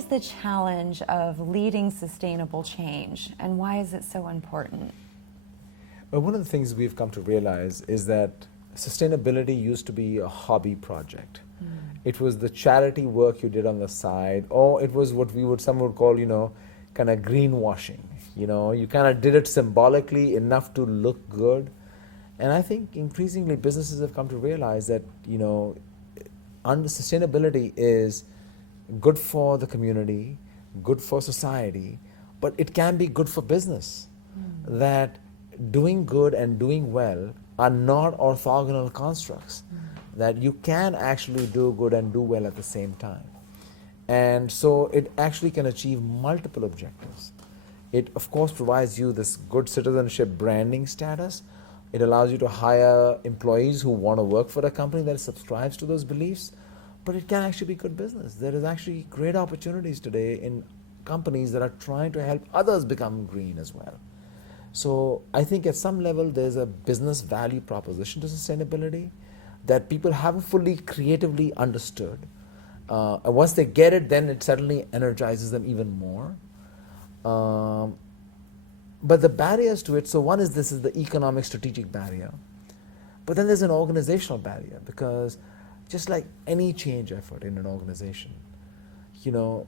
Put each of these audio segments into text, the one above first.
is the challenge of leading sustainable change, and why is it so important? Well, one of the things we've come to realize is that sustainability used to be a hobby project. It was the charity work you did on the side, or it was what some would call, kind of greenwashing. You kind of did it symbolically enough to look good. And I think increasingly businesses have come to realize that, sustainability is good for the community, good for society, but it can be good for business. That doing good and doing well are not orthogonal constructs. That you can actually do good and do well at the same time. And so it actually can achieve multiple objectives. It, of course, provides you this good citizenship branding status. It allows you to hire employees who want to work for a company that subscribes to those beliefs. But it can actually be good business. There is actually great opportunities today in companies that are trying to help others become green as well. So I think at some level there's a business value proposition to sustainability that people haven't fully creatively understood. And once they get it, then it suddenly energizes them even more. But the barriers to it, so one is this is the economic strategic barrier. But then there's an organizational barrier, because just like any change effort in an organization,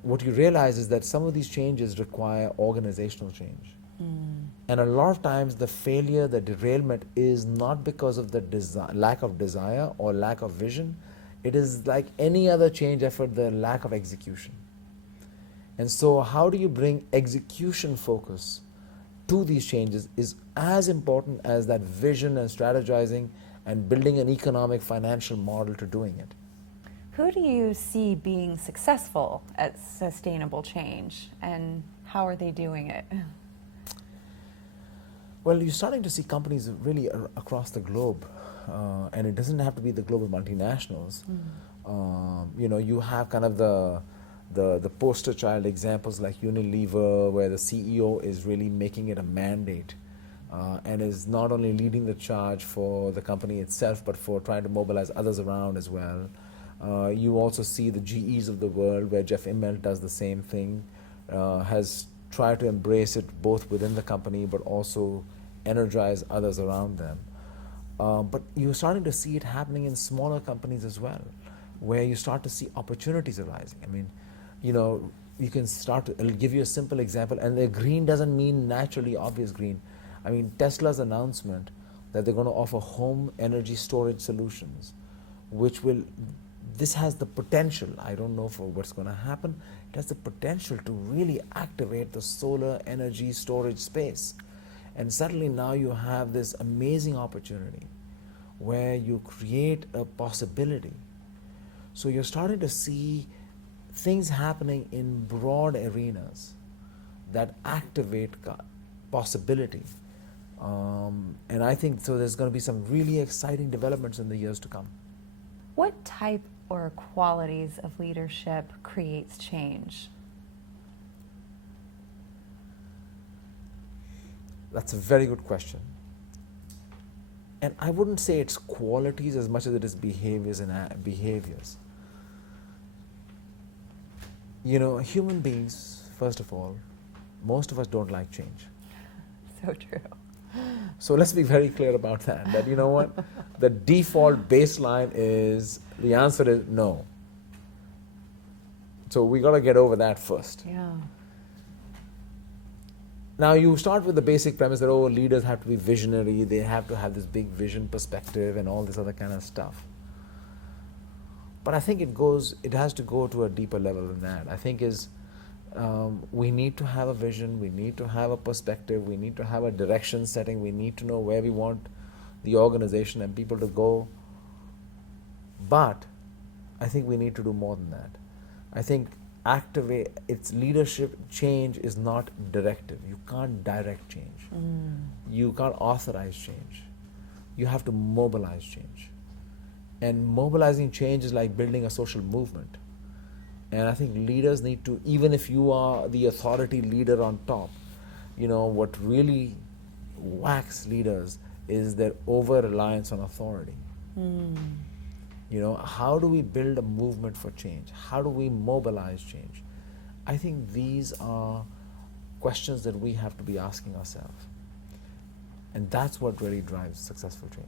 what you realize is that some of these changes require organizational change. And a lot of times the failure, the derailment is not because of the lack of desire or lack of vision. It is like any other change effort, the lack of execution. And so how do you bring execution focus to these changes is as important as that vision and strategizing and building an economic financial model to doing it. Who do you see being successful at sustainable change, and how are they doing it? Well, you're starting to see companies really across the globe, and it doesn't have to be the global multinationals. You have kind of the poster child examples like Unilever, where the CEO is really making it a mandate and is not only leading the charge for the company itself, but for trying to mobilize others around as well. You also see the GEs of the world, where Jeff Immelt does the same thing, has tried to embrace it both within the company but also energize others around them. But you're starting to see it happening in smaller companies as well, where you start to see opportunities arising. I mean, you can start to, I'll give you a simple example, and the green doesn't mean naturally obvious green. I mean, Tesla's announcement that they're going to offer home energy storage solutions, this has the potential, I don't know for what's going to happen, it has the potential to really activate the solar energy storage space. And suddenly now you have this amazing opportunity where you create a possibility. So you're starting to see things happening in broad arenas that activate possibility. And I think so there's going to be some really exciting developments in the years to come. What type or qualities of leadership creates change? That's a very good question. And I wouldn't say it's qualities as much as it is behaviors and behaviors. Human beings, first of all, most of us don't like change. So true. So let's be very clear about that you know what? The default baseline is, the answer is no. So we got to get over that first. Yeah. Now you start with the basic premise that, leaders have to be visionary, they have to have this big vision perspective and all this other kind of stuff. But I think it has to go to a deeper level than that. I think we need to have a vision, we need to have a perspective, we need to have a direction setting, we need to know where we want the organization and people to go. But I think we need to do more than that. I think its leadership change is not directive. You can't direct change. You can't authorize change. You have to mobilize change. And mobilizing change is like building a social movement. And I think leaders need to, even if you are the authority leader on top, what really whacks leaders is their over-reliance on authority. How do we build a movement for change? How do we mobilize change? I think these are questions that we have to be asking ourselves. And that's what really drives successful change.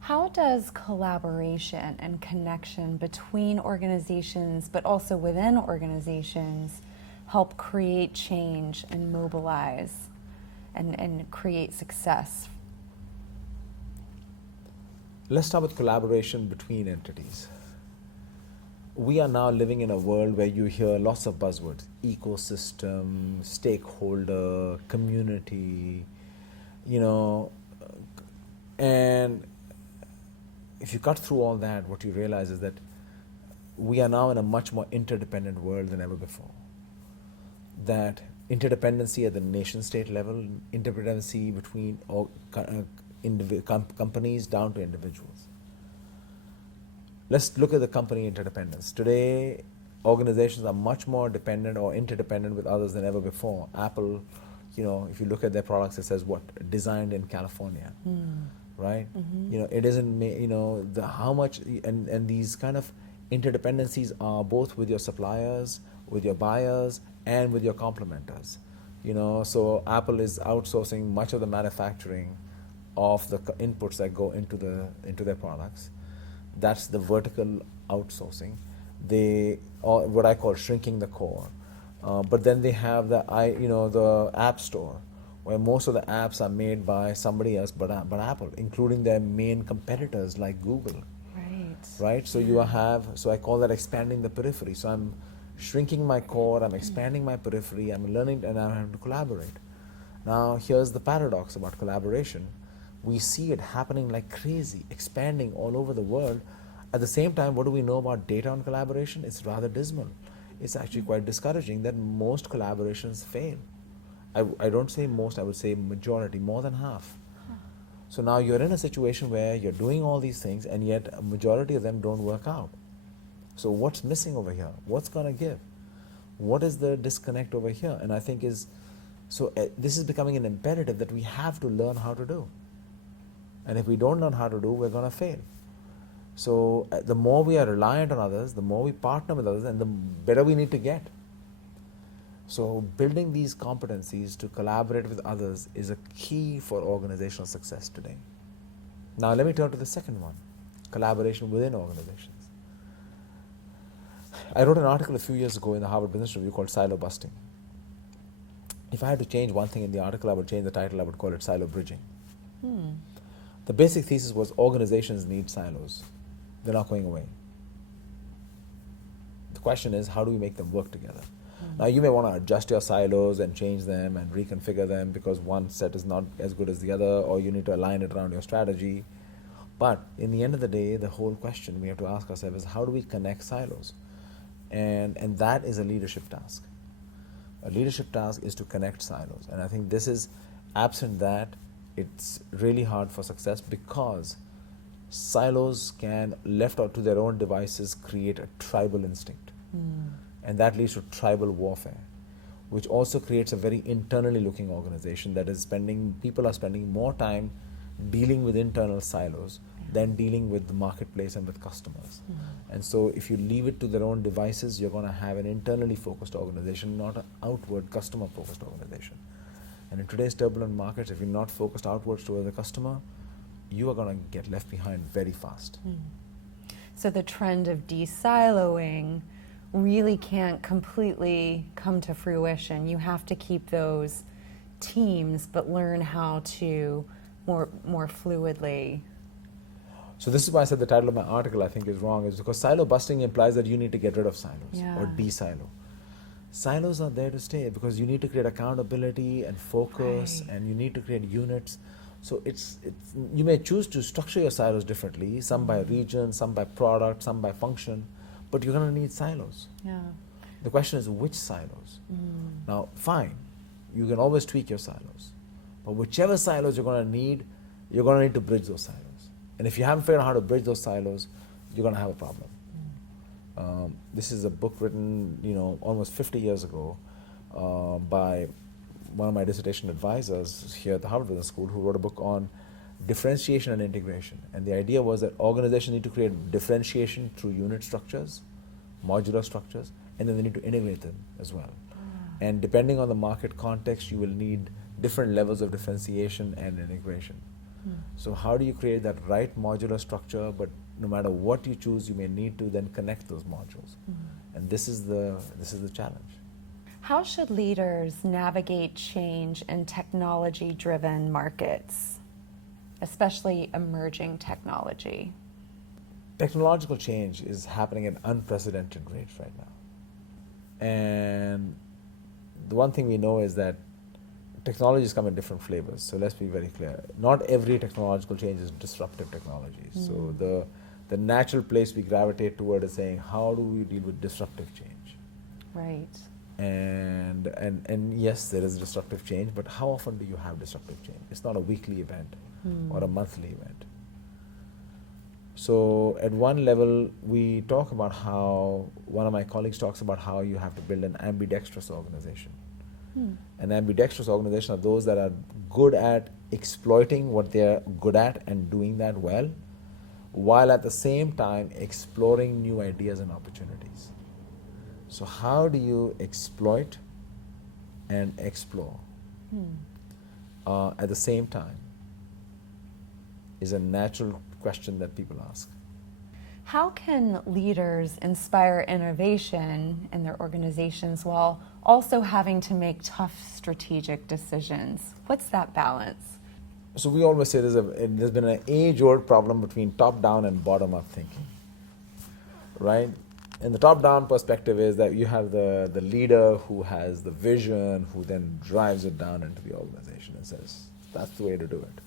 How does collaboration and connection between organizations, but also within organizations, help create change and mobilize and create success? Let's start with collaboration between entities. We are now living in a world where you hear lots of buzzwords: ecosystem, stakeholder, community, you know, and if you cut through all that, what you realize is that we are now in a much more interdependent world than ever before. That interdependency at the nation state level, interdependency between companies down to individuals. Let's look at the company interdependence. Today, organizations are much more dependent or interdependent with others than ever before. Apple, if you look at their products, it says what? Designed in California, right? Mm-hmm. It isn't, how much, and these kind of interdependencies are both with your suppliers, with your buyers, and with your complementers. So Apple is outsourcing much of the manufacturing of the inputs that go into their products. That's the vertical outsourcing. They, or what I call shrinking the core. But then they have the App Store, where most of the apps are made by somebody else but Apple, including their main competitors like Google. Right. So so I call that expanding the periphery. So I'm shrinking my core, I'm expanding my periphery, I'm learning, and I'm having to collaborate. Now, here's the paradox about collaboration. We see it happening like crazy, expanding all over the world. At the same time, what do we know about data on collaboration? It's rather dismal. It's actually quite discouraging that most collaborations fail. I don't say most, I would say majority, more than half. So now you're in a situation where you're doing all these things, and yet a majority of them don't work out. So what's missing over here? What's going to give? What is the disconnect over here? And I think this is becoming an imperative that we have to learn how to do. And if we don't learn how to do, we're going to fail. So the more we are reliant on others, the more we partner with others, and the better we need to get. So building these competencies to collaborate with others is a key for organizational success today. Now let me turn to the second one, collaboration within organizations. I wrote an article a few years ago in the Harvard Business Review called Silo Busting. If I had to change one thing in the article, I would change the title, I would call it Silo Bridging. The basic thesis was organizations need silos. They're not going away. The question is, how do we make them work together? Now, you may want to adjust your silos and change them and reconfigure them because one set is not as good as the other, or you need to align it around your strategy. But in the end of the day, the whole question we have to ask ourselves is, how do we connect silos? And that is a leadership task. A leadership task is to connect silos. And I think this is, absent that, it's really hard for success, because silos can, left out to their own devices, create a tribal instinct. And that leads to tribal warfare, which also creates a very internally looking organization that is people are spending more time dealing with internal silos than dealing with the marketplace and with customers. And so if you leave it to their own devices, you're going to have an internally focused organization, not an outward customer focused organization. And in today's turbulent markets, if you're not focused outwards toward the customer, you are going to get left behind very fast. So the trend of de-siloing really can't completely come to fruition. You have to keep those teams, but learn how to more fluidly. So this is why I said the title of my article I think is wrong, is because silo busting implies that you need to get rid of silos or de-silo. Silos are there to stay because you need to create accountability and focus, and you need to create units. So you may choose to structure your silos differently, some by region, some by product, some by function, but you're going to need silos. The question is, which silos? Now, fine, you can always tweak your silos, but whichever silos you're going to need to bridge those silos. And if you haven't figured out how to bridge those silos, you're going to have a problem. This is a book written, almost 50 years ago by one of my dissertation advisors here at the Harvard Business School, who wrote a book on differentiation and integration. And the idea was that organizations need to create differentiation through unit structures, modular structures, and then they need to integrate them as well. And depending on the market context, you will need different levels of differentiation and integration. So how do you create that right modular structure, but no matter what you choose, you may need to then connect those modules. And this is the challenge. How should leaders navigate change in technology-driven markets, especially emerging technology? Technological change is happening at unprecedented rates right now. And the one thing we know is that technologies come in different flavors. So let's be very clear. Not every technological change is disruptive technology. So the natural place we gravitate toward is saying, how do we deal with disruptive change? Right. And yes, there is disruptive change, but how often do you have disruptive change? It's not a weekly event or a monthly event. So at one level, we talk about how, one of my colleagues talks about how you have to build an ambidextrous organization. An ambidextrous organization are those that are good at exploiting what they're good at and doing that well, while at the same time exploring new ideas and opportunities. So how do you exploit and explore at the same time is a natural question that people ask. How can leaders inspire innovation in their organizations while also having to make tough strategic decisions? What's that balance? So we always say there's been an age-old problem between top-down and bottom-up thinking, right? And the top-down perspective is that you have the leader who has the vision, who then drives it down into the organization and says, that's the way to do it.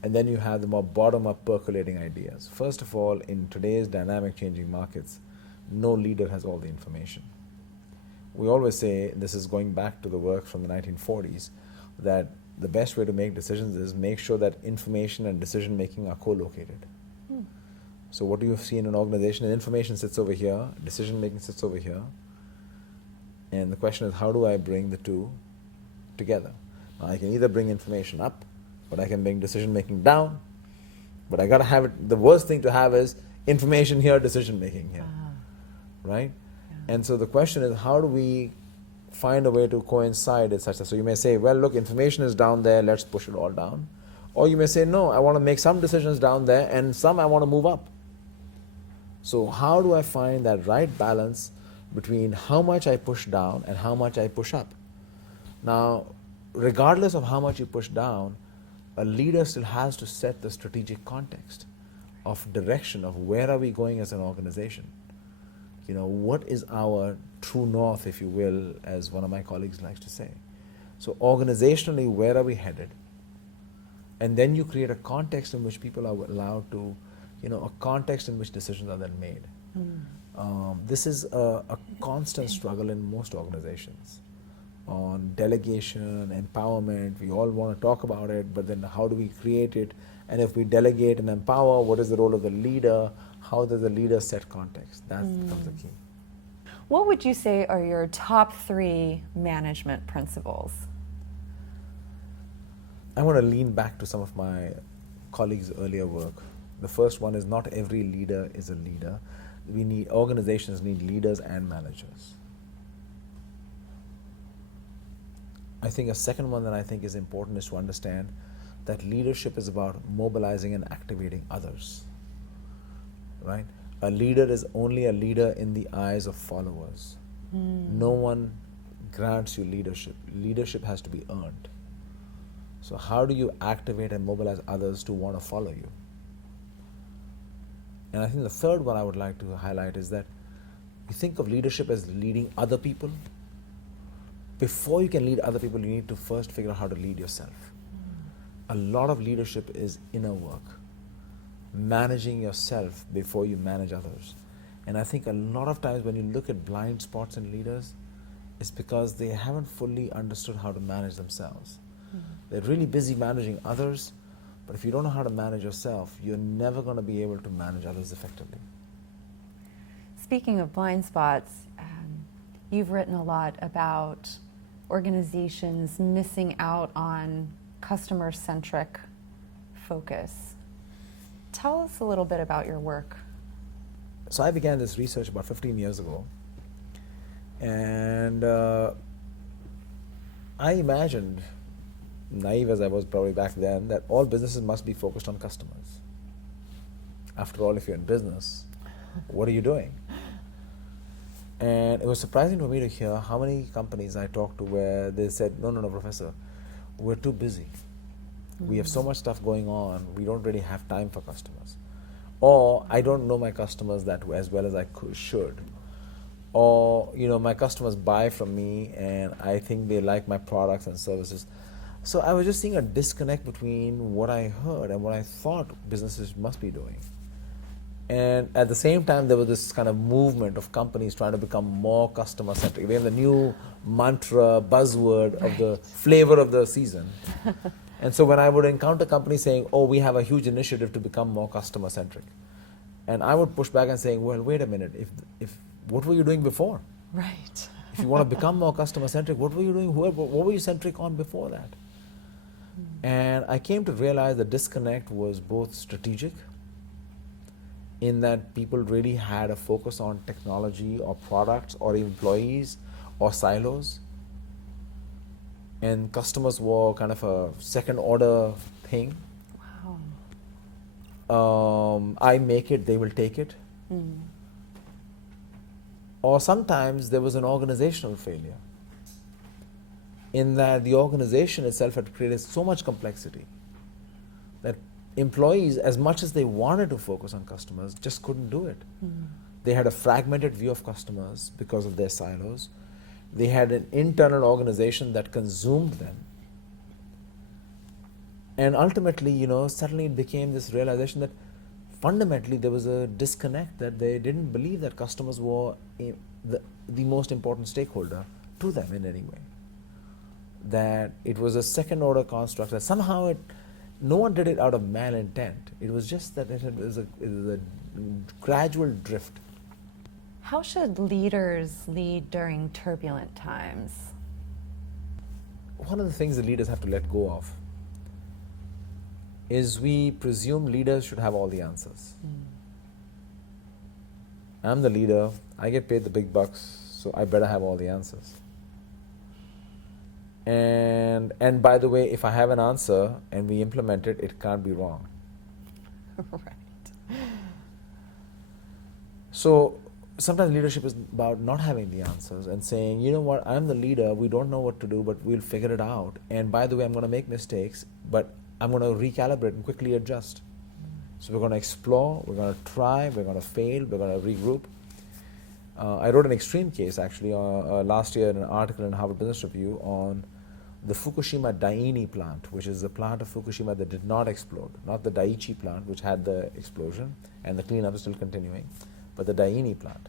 And then you have the more bottom-up percolating ideas. First of all, in today's dynamic changing markets, no leader has all the information. We always say, this is going back to the work from the 1940s, that the best way to make decisions is make sure that information and decision making are co-located. So what do you see in an organization? Information sits over here, decision making sits over here. And the question is, how do I bring the two together? Now, I can either bring information up, but I can bring decision making down. But I gotta have it, the worst thing to have is information here, decision making here, right? Yeah. And so the question is, how do we find a way to coincide it such that, so you may say, well, look, information is down there, let's push it all down. Or you may say, no, I want to make some decisions down there and some I want to move up. So how do I find that right balance between how much I push down and how much I push up? Now, regardless of how much you push down, a leader still has to set the strategic context of direction of where are we going as an organization. You know, what is our true north, if you will, as one of my colleagues likes to say. So organizationally, where are we headed? And then you create a context in which people are allowed to, you know, a context in which decisions are then made. This is a constant struggle in most organizations on delegation, empowerment. We all want to talk about it, but then how do we create it? And if we delegate and empower, what is the role of the leader? How does the leader set context? That becomes the key. What would you say are your top 3 management principles? I want to lean back to some of my colleagues' earlier work. The first one is not every leader is a leader. Organizations need leaders and managers. I think a second one that I think is important is to understand that leadership is about mobilizing and activating others, right? A leader is only a leader in the eyes of followers. No one grants you leadership. Leadership has to be earned. So how do you activate and mobilize others to want to follow you? And I think the third one I would like to highlight is that you think of leadership as leading other people. Before you can lead other people, you need to first figure out how to lead yourself. A lot of leadership is inner work. Managing yourself before you manage others. And I think a lot of times when you look at blind spots in leaders, it's because they haven't fully understood how to manage themselves. They're really busy managing others, but if you don't know how to manage yourself, you're never going to be able to manage others effectively. Speaking of blind spots, you've written a lot about organizations missing out on customer-centric focus. Tell us a little bit about your work. So I began this research about 15 years ago, And I imagined, naive as I was probably back then, that all businesses must be focused on customers. After all, if you're in business, what are you doing? And it was surprising for me to hear how many companies I talked to where they said, no, professor, we're too busy. We have so much stuff going on, we don't really have time for customers. Or I don't know my customers as well as I should. Or, my customers buy from me and I think they like my products and services. So I was just seeing a disconnect between what I heard and what I thought businesses must be doing. And at the same time, there was this kind of movement of companies trying to become more customer centric. They have the new mantra, buzzword of the flavor of the season. And so when I would encounter companies saying, oh, we have a huge initiative to become more customer centric, and I would push back and say, well, wait a minute, if what were you doing before? Right. If you want to become more customer centric, what were you doing? What were you centric on before that? And I came to realize the disconnect was both strategic, in that people really had a focus on technology or products or employees or silos, and customers were kind of a second order thing. Wow. I make it, they will take it. Or sometimes there was an organizational failure, in that the organization itself had created so much complexity that employees, as much as they wanted to focus on customers, just couldn't do it. They had a fragmented view of customers because of their silos. They had an internal organization that consumed them. And ultimately, suddenly it became this realization that fundamentally there was a disconnect, that they didn't believe that customers were the most important stakeholder to them in any way. That it was a second order construct, that somehow no one did it out of malintent. It was just that it was a gradual drift. How should leaders lead during turbulent times? One of the things that leaders have to let go of is we presume leaders should have all the answers. I'm the leader, I get paid the big bucks, so I better have all the answers. And by the way, if I have an answer and we implement it, it can't be wrong. Right. So sometimes leadership is about not having the answers and saying, you know what, I'm the leader, we don't know what to do, but we'll figure it out. And by the way, I'm going to make mistakes, but I'm going to recalibrate and quickly adjust. So we're going to explore, we're going to try, we're going to fail, we're going to regroup. I wrote an extreme case actually last year in an article in Harvard Business Review on the Fukushima Daini plant, which is the plant of Fukushima that did not explode, not the Daiichi plant, which had the explosion, and the cleanup is still continuing, but the Daini plant.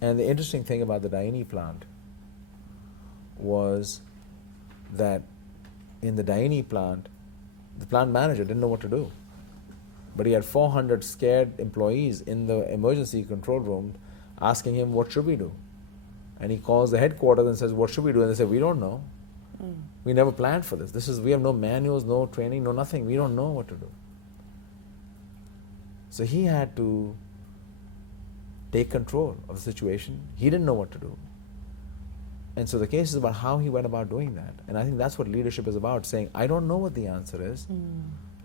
And the interesting thing about the Daini plant was that in the Daini plant, the plant manager didn't know what to do. But he had 400 scared employees in the emergency control room asking him, what should we do? And he calls the headquarters and says, what should we do? And they say, we don't know. We never planned for this. We have no manuals, no training, no nothing. We don't know what to do. So he had to take control of the situation. He didn't know what to do. And so the case is about how he went about doing that. And I think that's what leadership is about, saying, I don't know what the answer is.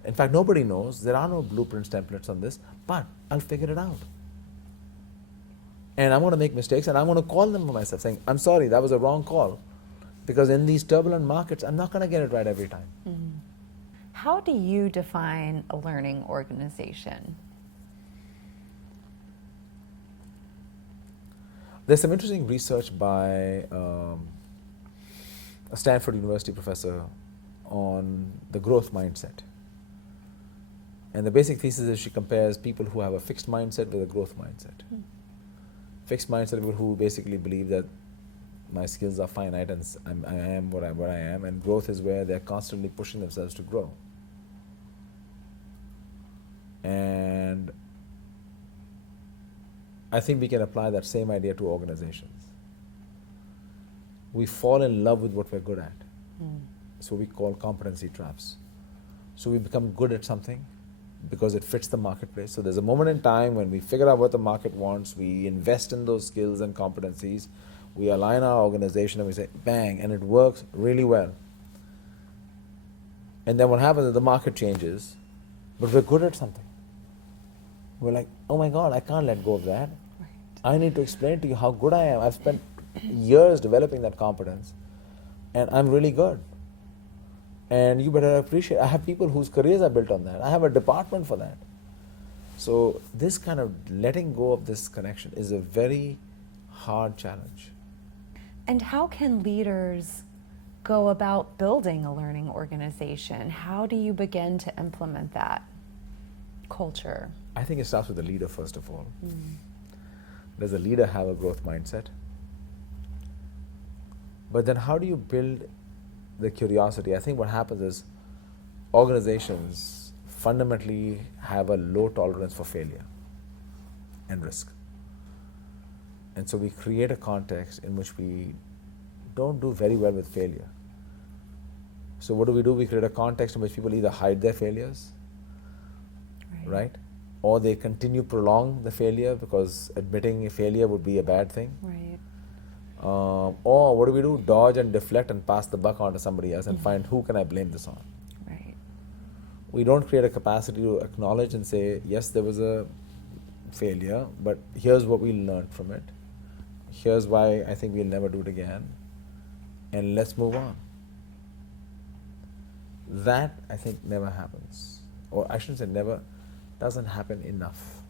In fact, nobody knows. There are no blueprints, templates on this, but I'll figure it out. And I'm going to make mistakes, and I'm going to call them for myself, saying, I'm sorry, that was a wrong call. Because in these turbulent markets, I'm not going to get it right every time. How do you define a learning organization? There's some interesting research by a Stanford University professor on the growth mindset. And the basic thesis is she compares people who have a fixed mindset with a growth mindset. Fixed mindset people who basically believe that my skills are finite and I am what I am, and growth is where they're constantly pushing themselves to grow. And I think we can apply that same idea to organizations. We fall in love with what we're good at. So we call competency traps. So we become good at something, because it fits the marketplace. So there's a moment in time when we figure out what the market wants, we invest in those skills and competencies, we align our organization and we say, bang, and it works really well. And then what happens is the market changes, but we're good at something. We're like, oh my God, I can't let go of that. Right. I need to explain to you how good I am. I've spent years developing that competence, and I'm really good. And you better appreciate, I have people whose careers are built on that. I have a department for that. So this kind of letting go of this connection is a very hard challenge. And how can leaders go about building a learning organization? How do you begin to implement that culture? I think it starts with the leader, first of all. Does the leader have a growth mindset? But then how do you build the curiosity? I think what happens is organizations fundamentally have a low tolerance for failure and risk. And so we create a context in which we don't do very well with failure. So what do? We create a context in which people either hide their failures, right? Or they continue prolong the failure because admitting a failure would be a bad thing. Right. Or what do? Dodge and deflect and pass the buck on to somebody else and find who can I blame this on. Right. We don't create a capacity to acknowledge and say, yes, there was a failure, but here's what we learned from it. Here's why I think we'll never do it again. And let's move on. That, I think, never happens. Or I shouldn't say never, doesn't happen enough.